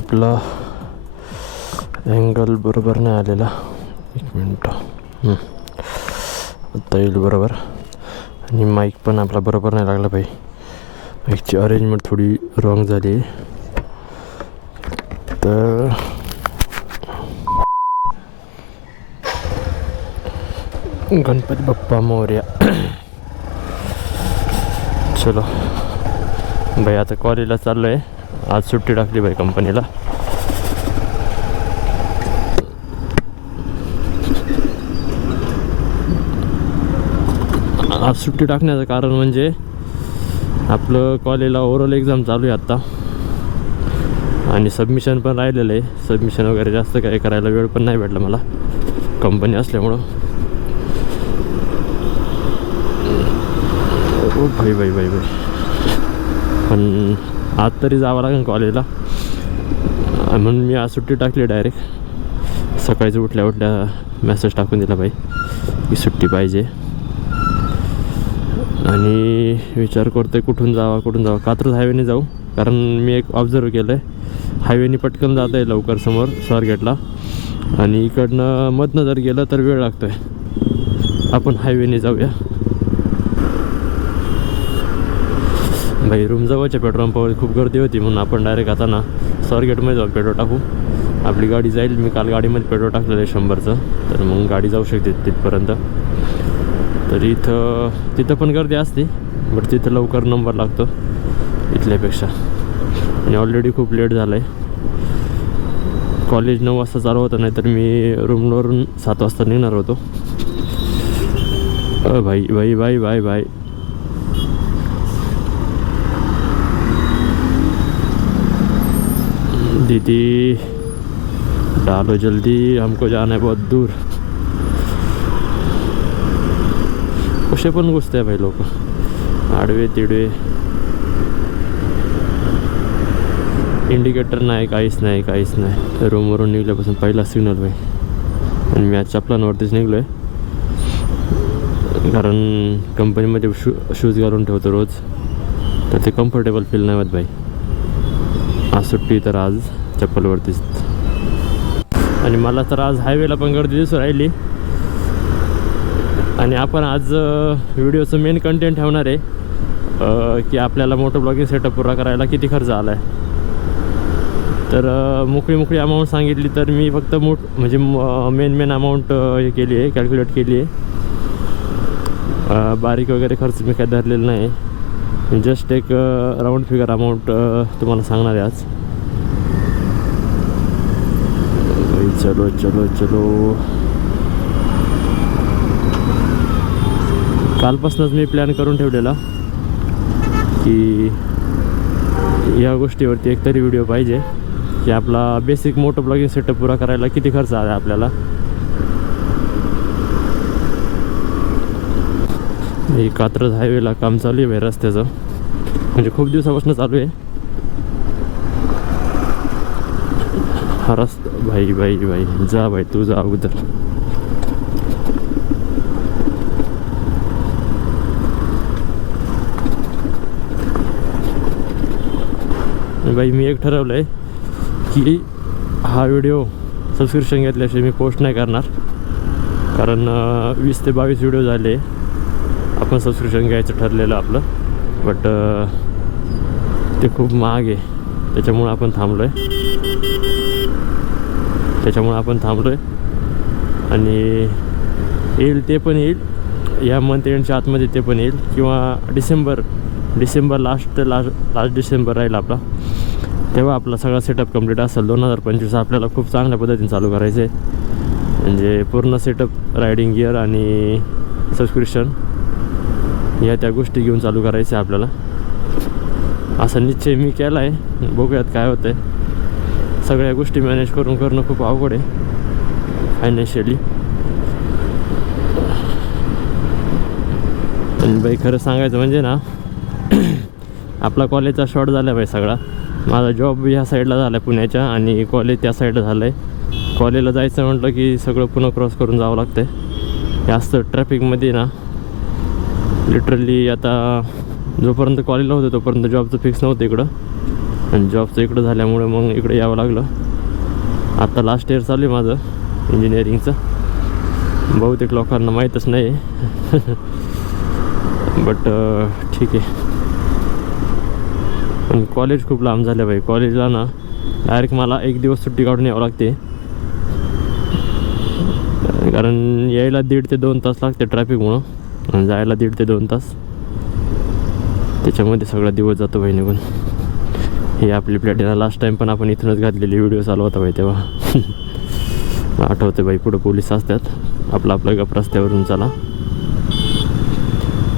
आपला अँगल बरोबर नाही आलेला. एक मिनटं. आता येईल बरोबर. आणि माईक पण आपला बरोबर नाही लागला भाई. माईकची अरेंजमेंट थोडी रॉंग झाली. तर गणपती बाप्पा मोर्या. चलो. भाई आता कॉलेजला चाललो आहे आज सुट्टी टाकली बाई कंपनीला. आज सुट्टी टाकण्याचं कारण म्हणजे आपलं कॉलेजला ओव्हरऑल एक्झाम चालू आहे आत्ता आणि सबमिशन पण राहिलेलं आहे. सबमिशन वगैरे जास्त काही करायला वेळ पण नाही भेटला मला. कंपनी असल्यामुळं. ओ भाई भाई भाई भाई. पण आज तरी जावं लागेल कॉलेजला. म्हणून मी आज सुट्टी टाकली डायरेक्ट सकाळीच उठल्या उठल्या मेसेज टाकून दिला भाई की सुट्टी पाहिजे. आणि विचार करतोय कुठून जावा कुठून जावा. कात्रज हायवेने जाऊ. कारण मी एक ऑब्झर्व केलं आहे हायवेने पटकन जात आहे लवकर समोर स्वारगेटला. आणि इकडनं मधनं जर गेलं तर वेळ लागतो आहे आपण हायवेने जाऊया. भाई रूम जवळच्या पेट्रोल पंपावर खूप गर्दी होती म्हणून आपण डायरेक्ट आता ना स्वारगेटमध्ये जाऊ पेट्रोल टाकू. आपली गाडी जाईल मी काल गाडीमध्ये पेट्रोल टाकलेलं आहे शंभरचं. तर मग गाडी जाऊ शकते तिथपर्यंत. तर इथं तिथं पण गर्दी असते बट तिथं लवकर नंबर लागतो इथल्यापेक्षा. आणि ऑलरेडी खूप लेट झालं आहे कॉलेज नऊ वाजता चालू होतं नाही तर मी रूमवरून सात वाजता निघणार होतो. भाई भाई भाई भाई भाई. भाई दीदी डालो जल्दी हमको जाना है बहुत दूर। कसे पण घुसते भाई लोक आडवे तिडवे। इंडिकेटर नाही काहीच नाही काहीच नाही। रूमवरून निघल्यापासून पहिला सिग्नल भाई आणि मी आज चपलांवरतीच निघलो आहे कारण कंपनीमध्ये शू शूज घालून ठेवतो रोज। तर ते कम्फर्टेबल फील नाही होत भाई। आज सुट्टी तर आज। चप्पलवरतीच आणि मला तर आज हायवेला पण गर्दी दिसून राहिली. आणि आपण आज व्हिडिओचं मेन कंटेंट ठेवणार आहे. की आपल्याला मोठं ब्लॉगिंग सेटअप पुरा करायला किती खर्च आला आहे तर मोकळी मोकळी अमाऊंट सांगितली तर मी फक्त मोठ म्हणजे मेन मेन अमाऊंट हे केली आहे कॅल्क्युलेट केली आहे. बारीक वगैरे खर्च मी काय धरलेला नाही. जस्ट एक राऊंड फिगर अमाऊंट तुम्हाला सांगणार आहे आज. चलो चलो चलो. कालपासूनच मी प्लॅन करून ठेवलेला की या गोष्टीवरती एकतरी व्हिडिओ पाहिजे की आपला बेसिक मोठं ब्लॉगिंग सेटअप पुरा करायला किती खर्च आला आपल्याला. हे कात्रज हायवेला काम चालू आहे भाई रस्त्याचं. म्हणजे खूप दिवसापासून चालू आहे. हा रस्ता भाई भाई भाई जा भाई तू जा अगोदर बाई मी एक ठरवलं आहे की हा व्हिडिओ सबस्क्रिप्शन घेतल्याशिवाय मी पोस्ट नाही करणार. कारण वीस ते बावीस व्हिडिओ झाले. आपण सबस्क्रिप्शन घ्यायचं ठरलेलं आपलं. बट ते खूप महाग आहे. त्याच्यामुळं आपण थांबलो आहे त्याच्यामुळं आपण थांबलो आहे आणि येईल ते पण येईल. या मंथ एंडच्या आतमध्ये ते पण येईल. किंवा December December last last last December राहील आपला. तेव्हा आपला सगळा सेटअप कंप्लीट असेल. दोन हजार पंचवीस आपल्याला खूप चांगल्या पद्धतीने चालू करायचं आहे म्हणजे पूर्ण सेटअप रायडिंग गिअर आणि सबस्क्रिप्शन या त्या गोष्टी घेऊन चालू करायचं आहे आपल्याला. असा निश्चय मी केला आहे बघूयात काय होतं आहे सगळ्या गोष्टी मॅनेज करून करणं खूप अवघड आहे फायनान्शियली आणि बाई खरं सांगायचं म्हणजे ना आपला कॉलेजचा शॉर्ट झाला बाई सगळा. माझा जॉब ह्या साईडला झाला आहे पुण्याच्या आणि कॉलेज त्या साईडला झालं आहे कॉलेजला जायचं म्हटलं की सगळं पुन्हा क्रॉस करून जावं लागतं आहे जास्त ट्रॅफिकमध्ये ना लिटरली आता जोपर्यंत कॉलेजला होतं तोपर्यंत जॉबचं फिक्स नव्हतं इकडं. आणि जॉबचं इकडं झाल्यामुळे मग इकडे यावं लागलं. आत्ता लास्ट इयर चालू आहे माझं इंजिनिअरिंगचं बहुतेक लोकांना माहीतच नाही. बट ठीक आहे. पण कॉलेज खूप लांब झालं बाई. कॉलेजला ना डायरेक्ट मला एक दिवस सुट्टी काढून यावं लागते. कारण यायला दीड ते दोन तास लागते ट्रॅफिकमुळं आणि जायला दीड ते दोन तास. त्याच्यामध्ये सगळा दिवस जातो भाई निघून. हे आपली प्लॅटिना लास्ट टाईम पण आपण इथूनच घातलेली व्हिडिओ चालू होता बाई तेव्हा. आठवते बाई पुढं पोलीस असतात. आपलं आपलं गप रस्त्यावरून चला.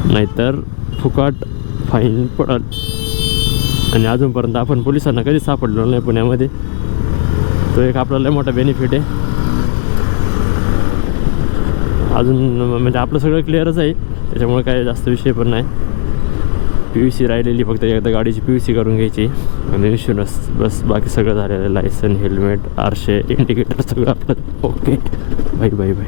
नाहीतर फुकाट फाईन पडल. आणि अजूनपर्यंत आपण पोलिसांना कधी सापडलो नाही पुण्यामध्ये. तो एक आपल्याला लय मोठा बेनिफिट आहे. अजून म्हणजे आपलं सगळं क्लिअरच आहे. त्याच्यामुळे काय जास्त विषय पण नाही. पी यू सी राहिलेली फक्त एकदा गाडीची पी यू सी करून घ्यायची. आणि इन्शुरन्स बस बाकी सगळं झालेलं आहे. लायसन हेल्मेट आरशे इंडिकेटर सगळं आपलं. ओके बाई बाई बाई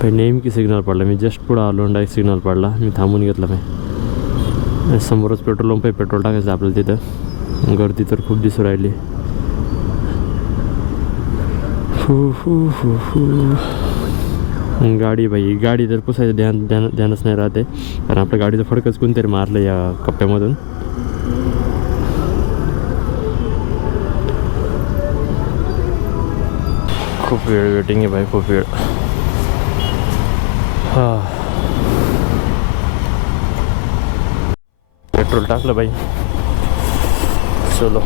भाई नेमकी सिग्नल पडला. मी जस्ट पुढं आलो डायरेक्ट सिग्नल पडला. मी थांबून घेतला मी. समोरच पेट्रोल पंप आहे. पेट्रोल टाकायचं आपल्याला तिथं. गर्दी तर खूप दिसून राहिली. गाडी बाई गाडी तर पुसायचं ध्यान ध्यान ध्यानच नाही राहते कारण आपल्या गाडीचं फडकच कोणतरी मारलं या कप्प्यामधून. खूप वेळ वेटिंग आहे भाई खूप वेळ. हा. पेट्रोल टाकलं बाई. चलो.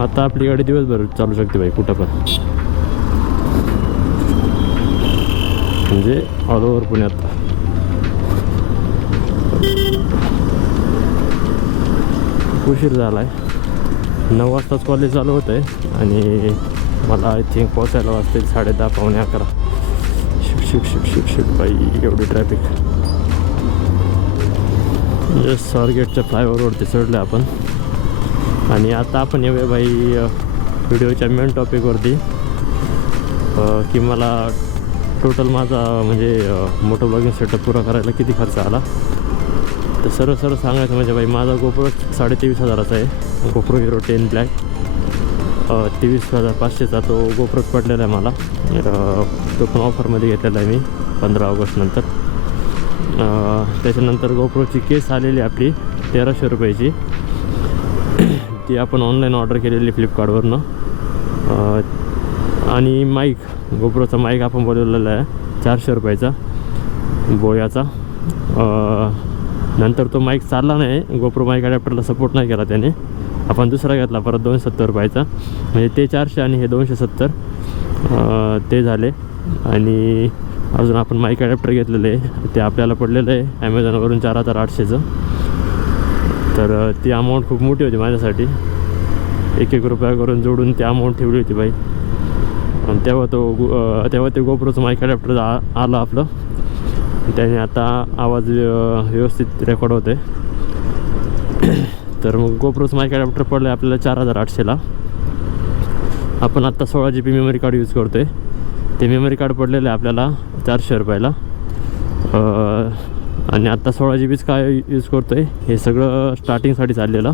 आता आपली गाडी दिवसभर चालू शकते बाई कुठं पण. म्हणजे ऑल ओव्हर पुण्यात उशीर झाला आहे नऊ वाजताच कॉलेज चालू होतं आहे आणि मला आय थिंक पोचायला वाजतील साडे दहा पावणे अकरा शिक शिक शिक शिक शिक बाई एवढी ट्रॅफिक जस्ट स्वारगेटच्या फ्लायओव्हरवरती चढलं आपण आणि आता आपण येऊया बाई व्हिडिओच्या मेन टॉपिकवरती की मला टोटल माझा म्हणजे मोठं ब्लॉगिंग सेटअप पुरा करायला किती खर्च आला? तर सरळ सरळ सांगायचं म्हणजे बाई माझा गोप्रो साडेतेवीस हजाराचा आहे. गोप्रो हिरो टेन ब्लॅक तेवीस हजार पाचशेचा तो गोप्रोच पडलेला आहे मला. तर तो पण ऑफरमध्ये घेतलेला आहे मी पंधरा ऑगस्टनंतर त्याच्यानंतर गोप्रोची केस आलेली आपली तेराशे रुपयाची. ती आपण ऑनलाईन ऑर्डर केलेली फ्लिपकार्टवरनं आणि माईक गोप्रोचा माईक आपण बोलवलेला आहे. चारशे रुपयाचा बोयाचा. नंतर तो माईक चालला नाही. गोप्रो माईक अडॅप्टरला सपोर्ट नाही केला त्याने. आपण दुसरा घेतला परत दोनशे सत्तर रुपयाचा. म्हणजे ते चारशे आणि हे दोनशे सत्तर. ते झाले. आणि अजून आपण माईक अडॅप्टर घेतलेलं आहे. ते आपल्याला पडलेलं आहे. ॲमेझॉनवरून चार हजार आठशेचं. तर ती अमाऊंट खूप मोठी होती माझ्यासाठी. एक एक रुपया करून जोडून ती अमाऊंट ठेवली होती बाई. आणि तेव्हा तो गो तेव्हा ते गोप्रोचं माईक अडॅप्टर आ आलं आपलं. त्याने आता आवाज व्यवस्थित रेकॉर्ड होते तर मग गोप्रोचं माईक अडॅप्टर पडलं आहे आपल्याला चार हजार आठशेला. आपण आत्ता सोळा G B memory card use करतो आहे ते मेमरी कार्ड पडलेलं आहे आपल्याला चारशे रुपयाला. आणि आत्ता सोळा जी बीच काय यूज करतो आहे हे सगळं स्टार्टिंगसाठी चाललेलं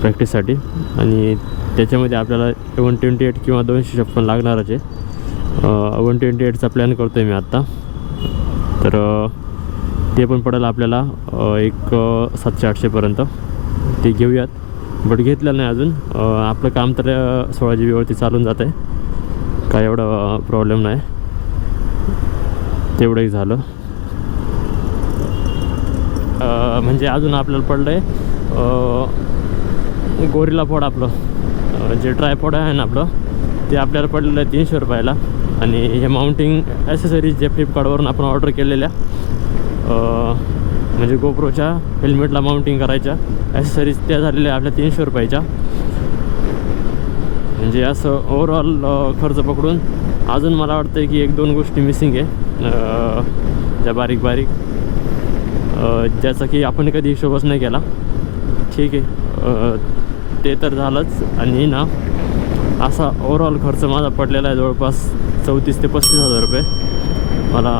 प्रॅक्टिससाठी आणि त्याच्यामध्ये आपल्याला वन ट्वेंटी एट किंवा दोनशे छप्पन लागणारच आहे. वन ट्वेंटी एटचा प्लॅन करतो आहे मी आत्ता तर ते पण पडेल आपल्याला एक सातशे आठशेपर्यंत ते घेऊयात. बट घेतलं नाही अजून. आपलं काम तर सोळा जी बीवरती चालून जात आहे काय एवढा प्रॉब्लेम नाही. तेवढंही झालं. म्हणजे अजून आपल्याला पडलं आहे गोरीला फोड आपलं. जे ट्रायपॉड आहे ना आपलं ते आपल्याला पडलेलं आहे तीनशे रुपयाला. आणि हे माउंटिंग ॲसेसरीज जे फ्लिपकार्टवरून आपण ऑर्डर केलेल्या म्हणजे गोप्रोच्या हेल्मेटला माउंटिंग करायच्या ॲसेसरीज त्या झालेल्या आपल्या तीनशे रुपयाच्या. म्हणजे असं ओव्हरऑल खर्च पकडून अजून मला वाटतं की एक दोन गोष्टी मिसिंग आहे. ज्या बारीक बारीक ज्याचा की आपण कधी हिशोबच नाही केला. ठीक आहे. ते तर झालंच. आणि ना असा ओव्हरऑल खर्च माझा पडलेला आहे जवळपास चौतीस ते पस्तीस हजार रुपये. मला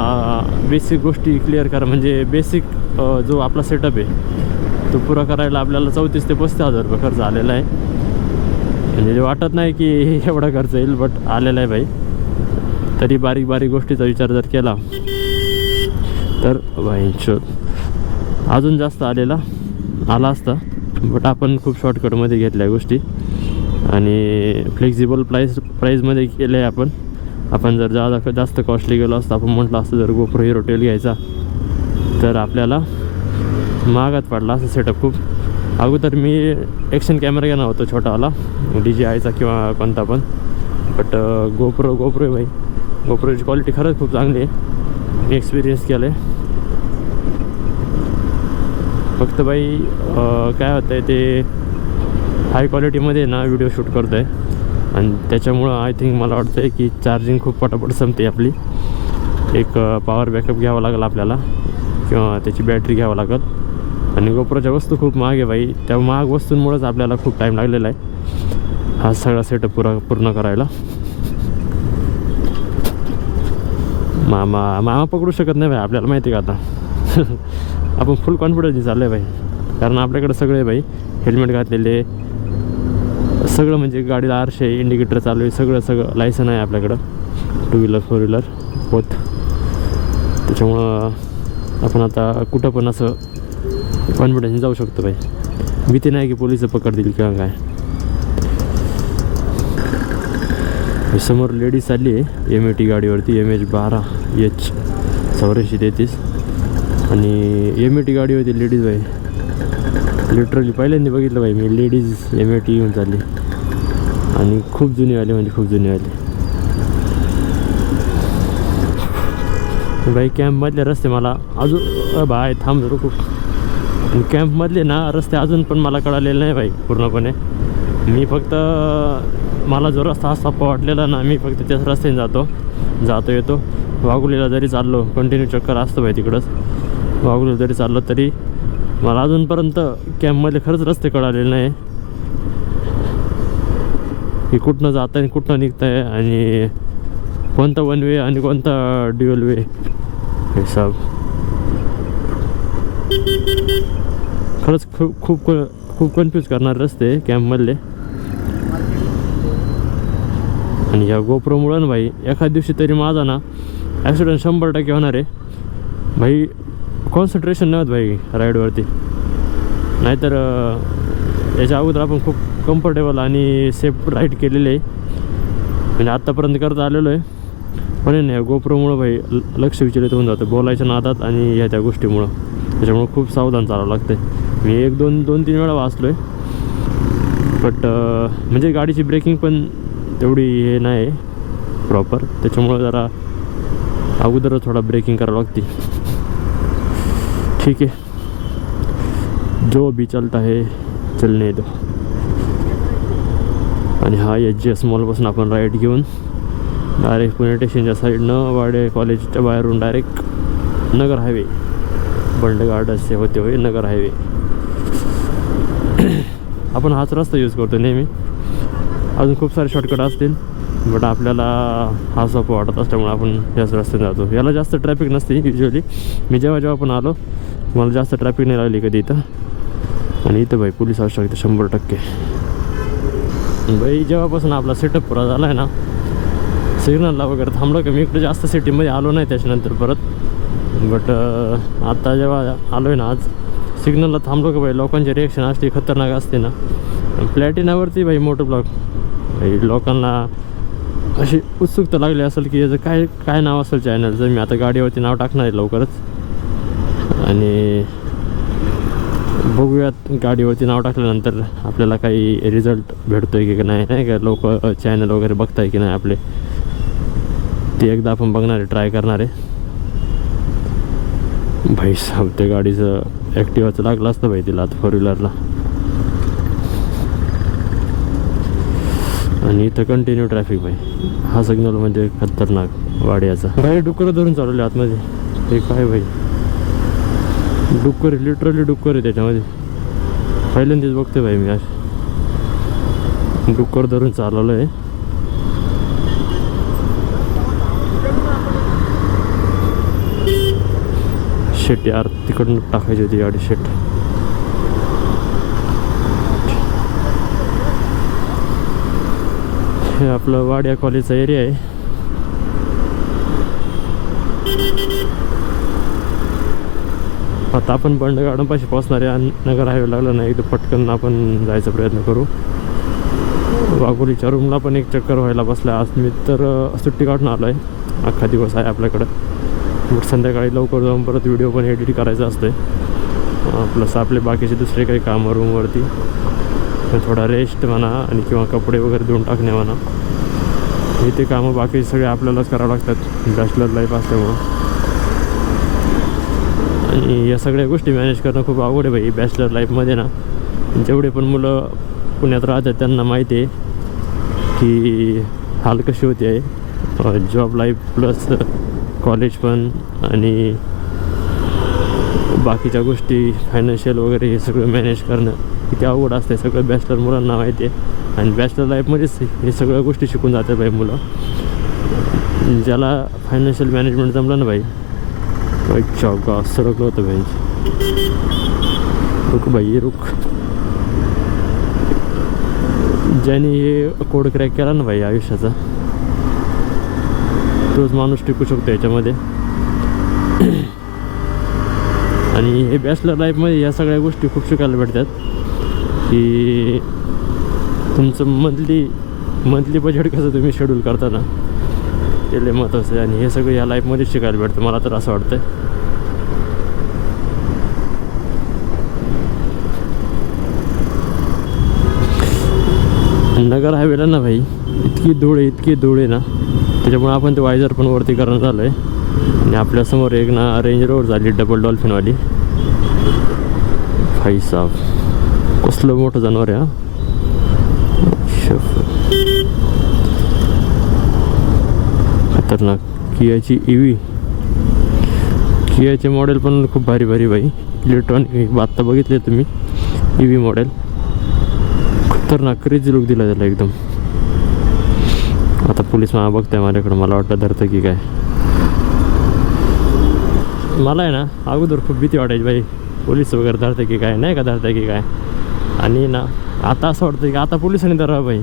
बेसिक गोष्टी क्लिअर करा. म्हणजे बेसिक जो आपला सेटअप आहे तो पुरा करायला आपल्याला चौतीस ते पस्तीस हजार रुपये खर्च आलेला आहे. म्हणजे वाटत नाही की एवढा खर्च येईल बट आलेला आहे भाई. तरी बारीक बारीक गोष्टीचा विचार जर केला तर भाई शोध अजून जास्त आलेला आला असता. बट आपण खूप शॉर्टकटमध्ये घेतल्या गोष्टी. आणि फ्लेक्झिबल प्राईस प्राईजमध्ये केलं आहे आपण. आपण जर जादा जास्त कॉस्टली गेलो असतो आपण म्हटलं असतं जर गोप्रो हिरो टेल घ्यायचा तर आपल्याला महागात पडला असं सेटअप खूप. अगोदर मी ॲक्शन कॅमेरा घेणार होतो छोटावाला डी जी आयचा किंवा कोणता पण. बट गोप्रो गोप्रो भाई. गोप्रोची क्वालिटी खरंच खूप चांगली आहे. मी एक्सपिरियन्स केलं आहे फक्त बाई काय होतं आहे ते हाय क्वालिटीमध्ये ना व्हिडिओ शूट करतो आहे आणि त्याच्यामुळं आय थिंक मला वाटतं आहे की चार्जिंग खूप पटापट संपते आपली. एक पॉवर बॅकअप घ्यावा लागेल आपल्याला. किंवा त्याची बॅटरी घ्यावं लागेल. आणि गोप्रोच्या वस्तू खूप महाग आहे बाई. त्या महाग वस्तूंमुळेच आपल्याला खूप टाईम लागलेला आहे. हा सगळा सेटअप पुरा पूर्ण करायला. मामा मामा पकडू शकत नाही भाई आपल्याला माहिती आहे का आता? आपण फुल कॉन्फिडन्सने चाललं आहे भाई. कारण आपल्याकडे सगळे भाई हेल्मेट घातलेले सगळं म्हणजे गाडीला आरशे इंडिकेटर चालू आहे सगळं सगळं लायसन आहे आपल्याकडं. टू व्हीलर फोर व्हीलर होत त्याच्यामुळं आपण आता कुठं पण असं कॉन्फिडन्सने जाऊ शकतो भाई. भीती नाही की पोलीस पकडतील किंवा काय. समोर लेडीज चालली आहे एम ए टी गाडीवरती एम एच बारा एच चौऱ्याऐंशी तेहतीस. आणि एम ए टी गाडी होती लेडीज बाई. लिटरली पहिल्यांदा बघितलं बाई मी लेडीज एम ए टी येऊन चालली. आणि खूप जुनी आली म्हणजे खूप जुनी आली बाई कॅम्पमधले रस्ते मला अजून अ बाय थांब जरू खूप. कॅम्पमधले ना रस्ते अजून पण मला कळालेले नाही बाई पूर्णपणे. मी फक्त मला जो रस्ता असा वाटलेला ना मी फक्त त्याच रस्त्याने जातो. जातो येतो. वाघुलीला जरी चाललो कंटिन्यू चक्कर असतो बाई तिकडंच. वागलो जरी चाललो तरी मला अजूनपर्यंत कॅम्पमध्ये खरंच रस्ते कळालेले नाही. की कुठनं जात आहे कुठनं निघत आहे आणि कोणता वन वे आणि कोणता ड्युअल वे हे सब. खरंच खूप खूप खूप कन्फ्यूज करणार रस्ते कॅम्पमधले आणि ह्या गोप्रोमुळं ना भाई एखाद दिवशी तरी माझा ना ॲक्सिडेंट शंभर टक्के होणार आहे. भाई कॉन्सन्ट्रेशन नाही होत भाई राईडवरती नाहीतर याच्या अगोदर आपण खूप कम्फर्टेबल आणि सेफ राईड केलेली आहे. म्हणजे आत्तापर्यंत करत आलेलो आहे. पण नाही गोप्रोमुळं भाई ल- लक्ष विचलित होऊन जातं. बोलायच्या नादात आणि ह्या त्या गोष्टीमुळं. त्याच्यामुळं खूप सावधान चालावं लागतं मी एक दोन दोन तीन वेळा वाचलो आहे बट म्हणजे गाडीची ब्रेकिंग पण तेवढी हे नाही प्रॉपर त्याच्यामुळं जरा अगोदरच थोडा ब्रेकिंग करावं लागते. ठीक आहे जो भी चलता है चलने दो। आणि हा एच जी एस मॉलपासून आपण राईड घेऊन डायरेक्ट पुणे स्टेशनच्या साईडनं वाडे कॉलेजच्या बाहेरून डायरेक्ट नगर हायवे बंड असे होते होय नगर हायवे आपण हाच रस्ता यूज करतो नेहमी. अजून खूप सारे शॉर्टकट असतील बट आपल्याला हा सोपं वाटत असल्यामुळे आपण याच रस्त्याने जातो. याला जास्त ट्रॅफिक नसते युजली मी जेव्हा जेव्हा पण आलो मला जास्त ट्रॅफिक नाही लागली कधी इथं? आणि इथं भाई पोलीस असू शकते शंभर टक्के. भाई जेव्हापासून आपला सेटअप पुरा झाला आहे ना सिग्नलला वगैरे थांबलो का मी इकडे जास्त सिटीमध्ये आलो नाही त्याच्यानंतर परत. बट आत्ता जेव्हा आलो आहे ना आज सिग्नलला थांबलो का भाई लोकांची रिॲक्शन असते खतरनाक असते ना. प्लॅटिनावरती भाई मोठं ब्लॉक भाई लोकांना अशी उत्सुकता लागली असेल की याचं काय काय नाव असेल चॅनलचं मी आता गाडीवरती नाव टाकणार आहे लवकरच. आणि बघूयात गाडीवरती नाव टाकल्यानंतर आपल्याला काही रिझल्ट भेटतो आहे की नाही नाही का? लोक चॅनल वगैरे बघताय की नाही आपले? ते एकदा आपण बघणार आहे ट्राय करणार. आहे भाई साहेब ते गाडीचं ॲक्टिवाचं लागलं असतं भाई तिला आता फोर व्हीलरला आणि इथं कंटिन्यू ट्रॅफिक भाई. हा सिग्नल म्हणजे खतरनाक वाड्याचा. भाई डुकरं धरून चालवले आतमध्ये. ते काय भाई? डुक्कर लिटरली डुक्कर आहे त्याच्यामध्ये. पहिल्यांदाच बघते भाई मी असे डुक्कर धरून चालवलं आहे शेट यार तिकडून टाकायची होती गाडी शेट. हे आपलं वाड्या कॉलेजचा एरिया आहे. आता आपण बंड गार्डनपाशी पोहोचणार आहे आणि नगर हायवे लागला नाही एकदम पटकन आपण जायचा प्रयत्न करू. वाघोलीच्या रूमला पण एक चक्कर व्हायला बसला. आज मी तर सुट्टी काढून आलो आहे अख्खा दिवस आहे आपल्याकडं. मग संध्याकाळी लवकर जाऊन परत व्हिडिओ पण एडिट करायचा असते प्लस आपले बाकीचे दुसरे काही कामं रूमवरती थोडा रेस्ट म्हणा आणि किंवा कपडे वगैरे देऊन टाकणे म्हणा. हे ते कामं बाकी सगळे आपल्यालाच करावं लागतात. बॅचलर लाईफ असल्यामुळं. आणि या सगळ्या गोष्टी मॅनेज करणं खूप अवघड आहे भाई बॅचलर लाईफमध्ये ना. जेवढे पण मुलं पुण्यात राहतात त्यांना माहिती आहे की हाल कशी होते आहे जॉब लाईफ प्लस कॉलेज पण आणि बाकीच्या गोष्टी फायनान्शियल वगैरे हे सगळं मॅनेज करणं किती अवघड असते सगळं बॅचलर मुलांना माहिती आहे. आणि बॅचलर लाईफमध्येच हे सगळ्या गोष्टी शिकून जातात भाई मुलं. ज्याला फायनान्शियल मॅनेजमेंट जमलं ना भाई अच्छा गा सरकलं होतं भाई रुक भाई रुक ज्याने हे कोड क्रॅक केला ना भाई आयुष्याचा तोच माणूस टिकू शकतो याच्यामध्ये आणि हे बॅचलर लाईफमध्ये या सगळ्या गोष्टी खूप शिकायला भेटतात की तुमचं मंथली मंथली बजेट कसं तुम्ही शेड्यूल करता ना ते महत्त्वाचं आहे आणि हे सगळं या लाईफमध्ये शिकायला भेटतं मला तर असं वाटतं नगर हायवेला ना भाई इतकी धूळ आहे इतकी धूळ आहे ना. त्याच्यामुळे आपण ते वायझर पण वरती करणं झालं आहे आणि आपल्यासमोर एक ना रेंज रोड झाली डबल डॉल्फिनवाली भाई साहेब कसलं मोठं जनावर आहे हा. खतरनाक. कियाची ईव्ही कियाचे मॉडेल पण खूप भारी भारी भाई इलेक्ट्रॉनिक आत्ता बघितले तुम्ही ई व्ही मॉडेल खतरनाक क्रेजी लुक दिला त्याला एकदम. आता पोलीस मला बघताय माझ्याकडं. मला वाटतं धरतं की काय. मला आहे ना अगोदर खूप भीती वाटायची बाई. पोलीस वगैरे धरतं की काय नाही का धरतं की काय. आणि ना आता असं वाटतं की आता पोलिसांनी धरावं बाई.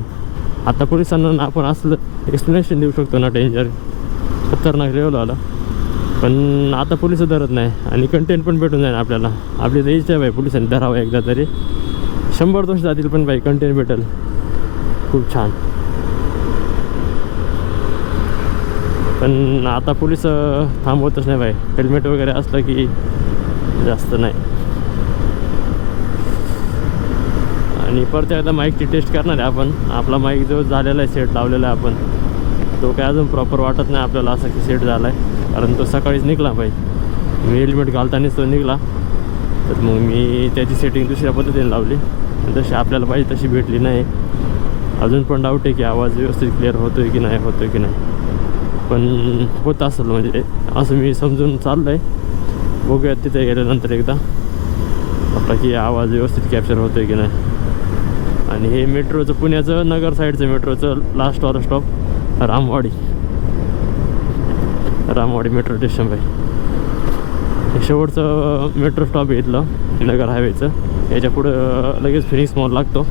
आता पोलिसांना ना आपण असलं एक्सप्लेनेशन देऊ शकतो ना डेंजर खतरनाक लेवल आला पण आता पोलीस धरत नाही. आणि कंटेंट पण भेटून जाईल आपल्याला. आपली तर इच्छा आहे बाई पोलिसांनी धरावं एकदा तरी. शंभर दोनशे जातील पण बाई कंटेन भेटेल. खूप छान. पण आता पोलीस थांबवतच नाही बाई हेल्मेट वगैरे असलं की जास्त नाही. आणि परत एकदा माईकची टेस्ट करणार आहे आपण. आपला माईक जो झालेला आहे सेट लावलेला आहे आपण. तो काय अजून प्रॉपर वाटत नाही आपल्याला असा की सेट झाला आहे कारण तो सकाळीच निघला बाई मी हेल्मेट घालतानाच तो निघला. तर मग मी त्याची सेटिंग दुसऱ्या पद्धतीने लावली. तर तशी आपल्याला पाहिजे तशी भेटली नाही. अजून पण डाऊट आहे की आवाज व्यवस्थित क्लिअर होतो आहे की नाही होतो आहे की नाही. पण होत असेल म्हणजे असं मी समजून चाललं आहे बघूयात तिथे गेल्यानंतर एकदा. आपला की आवाज व्यवस्थित कॅप्चर होतो आहे की नाही. आणि हे मेट्रोचं पुण्याचं नगर साईडचं मेट्रोचं last or stop Ramwadi. Ramwadi metro station बाई. हे शेवटचं मेट्रो स्टॉप आहे इथलं नगर हायवेचं याच्या पुढं लगेच फिनिक्स मॉल लागतो.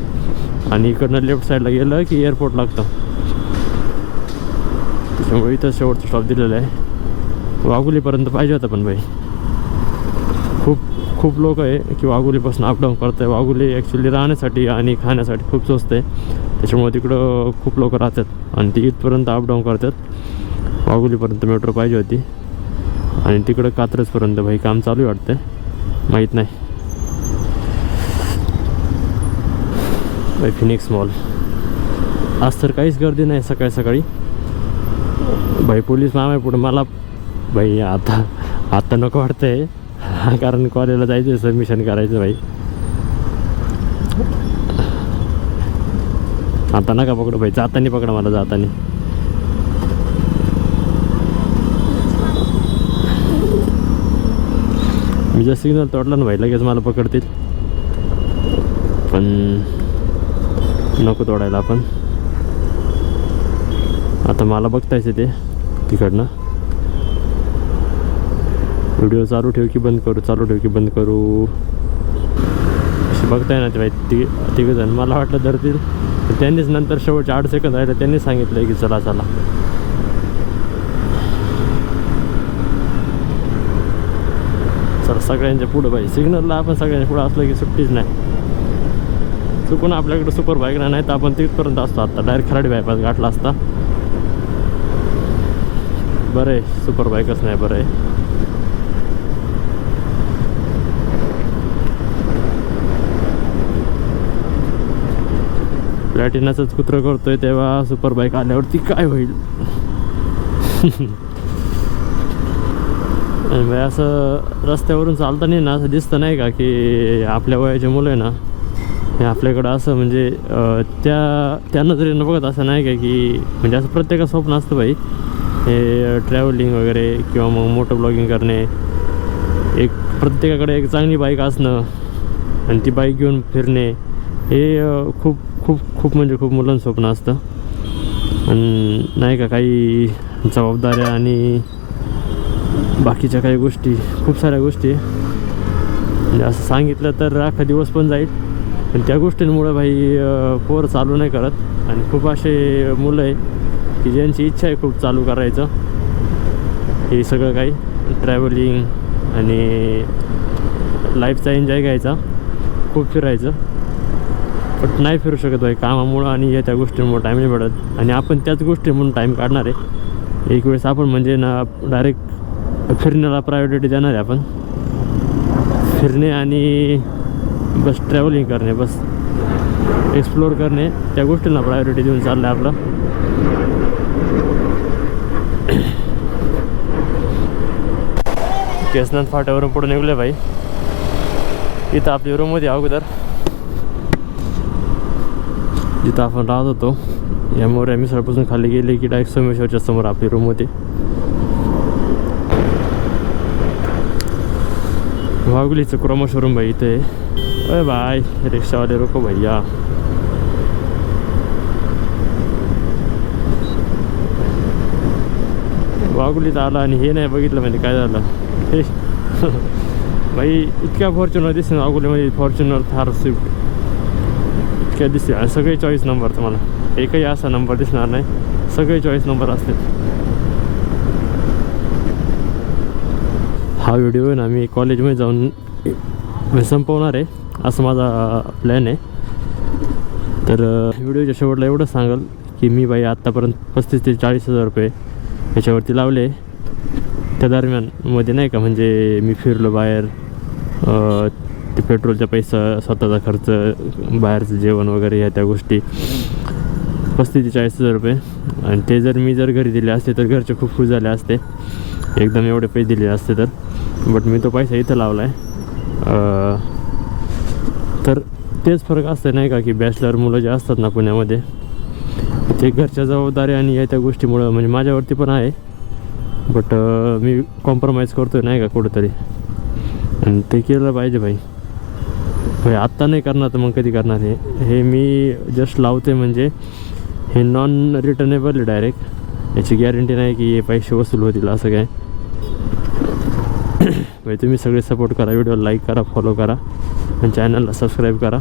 आणि इकडनं लेफ्ट साईडला गेलं की एअरपोर्ट लागतं. त्याच्यामुळे इथं शेवटचं स्टॉप दिलेला आहे. वाघुलीपर्यंत पाहिजे होतं पण बाई खूप खूप लोक आहे की वाघुलीपासून अपडाऊन करत आहे वाघुली ॲक्च्युली राहण्यासाठी आणि खाण्यासाठी खूप स्वस्त आहे. त्याच्यामुळे तिकडं खूप लोक राहतात आणि ती इथपर्यंत अपडाऊन करतात. वाघुलीपर्यंत मेट्रो पाहिजे होती. आणि तिकडं कात्रजपर्यंत भाई काम चालू आहे वाटतं. माहीत नाही. भाई फिनिक्स मॉल आज तर काहीच गर्दी नाही सकाळी सकाळी. भाई पोलीस मामा आहे पुढे. मला भाई आता आता नको वाटतंय. कारण कॉलेजला जायचं सबमिशन करायचं भाई. आता नका पकडू भाई. जातानी पकडा मला जातानी. मी जर सिग्नल तोडला ना भाई लगेच मला पकडतील. पण नको तोडायला आपण. आता मला बघतायचं ते तिकडनं. व्हिडिओ चालू ठेव की बंद करू चालू ठेव की बंद करू. असे बघताय ना ते बाई ती तिघ जण मला वाटलं धरतील. त्यांनीच नंतर शेवटचे आठ सेकंद राहिले त्यांनी सांगितलं की चला चला. चला सगळ्यांच्या पुढं पाहिजे सिग्नलला आपण सगळ्यांच्या पुढं असलं की सुट्टीच नाही. चुकून आपल्याकडे सुपर बाईक नाही तर आपण तिथपर्यंत असतो आता. डायरेक्ट खराडी बायपास गाठला असता. बरं आहे सुपर बाईकच नाही बरं आहे. प्लॅटिनाचंच कुत्र करतोय तेव्हा सुपर बाईक आल्यावरती काय होईल? आणि असं रस्त्यावरून चालताना ना असं दिसतं नाही का की आपल्या वयाचे मुलं आहे ना हे आपल्याकडं असं म्हणजे त्या त्या नजरेनं बघत असं नाही का की म्हणजे असं प्रत्येकाचं स्वप्न असतं बाई. हे ट्रॅव्हलिंग वगैरे किंवा मग मोटर ब्लॉगिंग करणे. एक प्रत्येकाकडे एक चांगली बाईक असणं आणि ती बाईक घेऊन फिरणे. हे खूप खूप खूप म्हणजे खूप मुलांचं स्वप्न असतं. आणि नाही का काही जबाबदाऱ्या आणि बाकीच्या काही गोष्टी खूप साऱ्या गोष्टी. म्हणजे असं सांगितलं तर अख्खा दिवस पण जाईल. पण त्या गोष्टींमुळं भाई पोर चालू नाही करत. आणि खूप असे मुलं आहे की ज्यांची इच्छा आहे खूप चालू करायचं. हे सगळं काही. ट्रॅव्हलिंग आणि लाईफचा एन्जॉय घ्यायचा. खूप फिरायचं. पण नाही फिरू शकत भाई. कामामुळं आणि या त्या गोष्टींमुळं टाईम नाही पडत आणि आपण त्याच गोष्टी म्हणून टाईम काढणार आहे. एक वेळेस आपण म्हणजे ना डायरेक्ट फिरण्याला प्रायोरिटी देणार आहे आपण. फिरणे आणि बस ट्रॅव्हलिंग करणे बस एक्सप्लोअर करणे त्या गोष्टींना प्रायोरिटी देऊन चाललं आहे आपलं. केसनाथ फाट्यावरून पुढे निघले भाई. इथं आपली रूम होती अगोदर. जिथं आपण राहत होतो. या मोऱ्या मिसळपासून खाली गेले की डायरेक्ट सोमेश्वरच्या समोर आपली रूम होती. वाघुलीचं क्रोमा शोरूम भाई इथे आहे. बाय रिक्षावाले रोको भैया वाघुलीत आला आणि हे नाही बघितलं म्हणजे काय झालं? हे. भाई इतक्या फॉर्च्युनर दिसते वाघुलीमध्ये फॉर्च्युनर थार स्विफ्ट. इतक्या दिसते आणि सगळे चॉईस नंबर तुम्हाला. एकही असा नंबर दिसणार नाही. सगळे चॉईस नंबर असते हा व्हिडिओ ना मी कॉलेजमध्ये जाऊन संपवणार आहे. असं माझा प्लॅन आहे. तर व्हिडिओच्या शेवटला एवढं सांगाल की मी बाई आत्तापर्यंत पस्तीस ते चाळीस हजार रुपये याच्यावरती लावले. त्या दरम्यानमध्ये नाही का म्हणजे मी फिरलो बाहेर ते पेट्रोलचा पैसा स्वतःचा खर्च बाहेरचं जेवण वगैरे ह्या त्या गोष्टी. पस्तीस ते चाळीस हजार रुपये. आणि ते जर मी जर घरी दिले असते तर घरचे खूप खुश झाले असते. एकदम एवढे पैसे दिले असते तर. बट मी तो पैसा इथं लावला आहे तर तेच फरक असतं नाही का की बॅचलर मुलं जे असतात ना पुण्यामध्ये ते घरच्या जबाबदारी आणि या त्या गोष्टीमुळं म्हणजे माझ्यावरती पण आहे. बट मी कॉम्प्रोमाइज करतो नाही का कुठंतरी. आणि ते केलं पाहिजे भाई. म्हणजे आत्ता नाही करणार तर मग कधी करणार? हे हे मी जस्ट लावते म्हणजे हे नॉन रिटर्नेबल आहे डायरेक्ट याची गॅरंटी नाही की हे पैसे वसूल होतील असं काय. म्हणजे तुम्ही सगळे सपोर्ट करा. व्हिडिओ लाईक करा फॉलो करा. आणि चॅनलला सबस्क्राईब करा.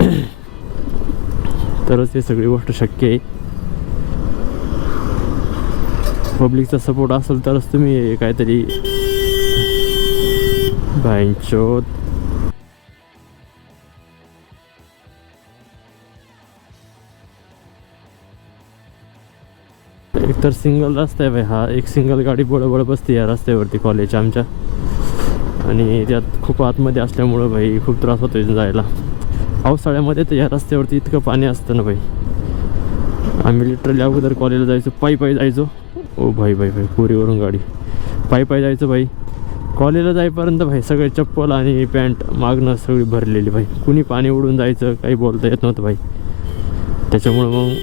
तरच ही सगळी गोष्ट शक्य आहे. पब्लिकचा सपोर्ट असेल तरच तुम्ही काहीतरी. भाईंचोत तर सिंगल रस्ता आहे भाई हा. एक सिंगल गाडी बळबळ बसते या रस्त्यावरती कॉलेज आमच्या. आणि त्यात खूप आतमध्ये असल्यामुळं भाई खूप त्रास होतो जायला. पावसाळ्यामध्ये तर या रस्त्यावरती इतकं पाणी असतं ना भाई. आम्ही लिटरली अगोदर कॉलेजला जायचो पायी पायी जायचो. ओ भाई भाई भाई पुरीवरून गाडी. पायी पायी जायचं भाई. कॉलेजला जाईपर्यंत भाई सगळे चप्पल आणि पॅन्ट मागणं सगळी भरलेली भाई. कुणी पाणी उडून जायचं काही बोलता येत नव्हतं भाई. त्याच्यामुळं मग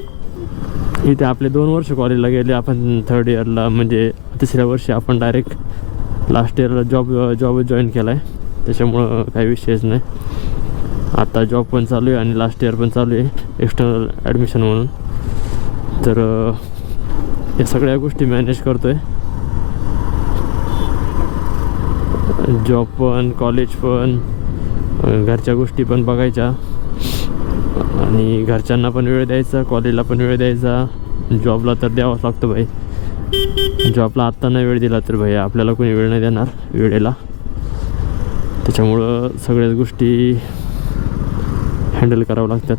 इथे आपले दोन वर्ष कॉलेजला गेले. आपण थर्ड इयरला म्हणजे तिसऱ्या वर्षी आपण डायरेक्ट लास्ट इयरला जॉब जॉब जॉईन केला आहे त्याच्यामुळं काही विषयच नाही. आता जॉब पण चालू आहे आणि लास्ट इयर पण चालू आहे एक्सटर्नल ॲडमिशन म्हणून. तर या सगळ्या गोष्टी मॅनेज करतो आहे जॉब पण कॉलेज पण घरच्या गोष्टी पण बघायच्या. आणि घरच्यांना पण वेळ द्यायचा कॉलेजला पण वेळ द्यायचा. जॉबला तर द्यावाच लागतो भाई. जॉबला आत्ता नाही वेळ दिला तर भाई आपल्याला कोणी वेळ नाही देणार वेळेला. त्याच्यामुळं सगळ्याच गोष्टी हँडल करावं लागतात.